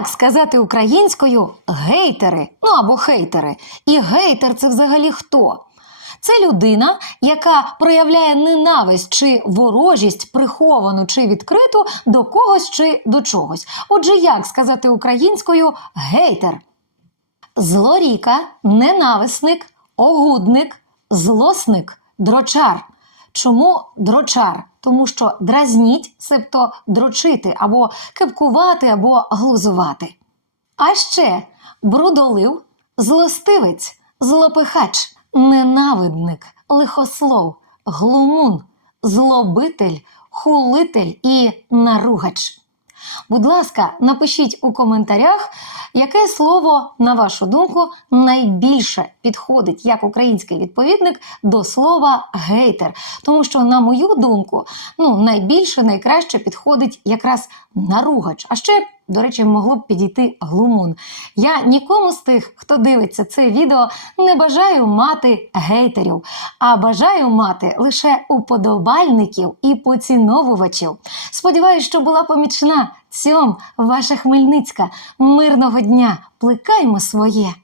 Як сказати українською гейтери, ну або хейтери? І гейтер це взагалі хто? Це людина, яка проявляє ненависть чи ворожість, приховану чи відкриту до когось чи до чогось. Отже, як сказати українською гейтер? Злоріка, ненависник, огудник, злосник, дрочар. Чому дрочар? Тому що дразніть, себто дрочити, або кепкувати, або глузувати. А ще брудолив, злостивець, злопихач, ненавидник, лихослов, глумун, злобитель, хулитель і наругач. Будь ласка, напишіть у коментарях, яке слово, на вашу думку, найбільше підходить як український відповідник до слова гейтер. Тому що, на мою думку, ну, найбільше, найкраще підходить якраз наругач. А ще, до речі, могло б підійти глумун. Я нікому з тих, хто дивиться це відео, не бажаю мати гейтерів, а бажаю мати лише уподобальників і поціновувачів. Сподіваюсь, що була помічна. Цьом, ваша Хмельницька. Мирного дня! Плекаймо своє!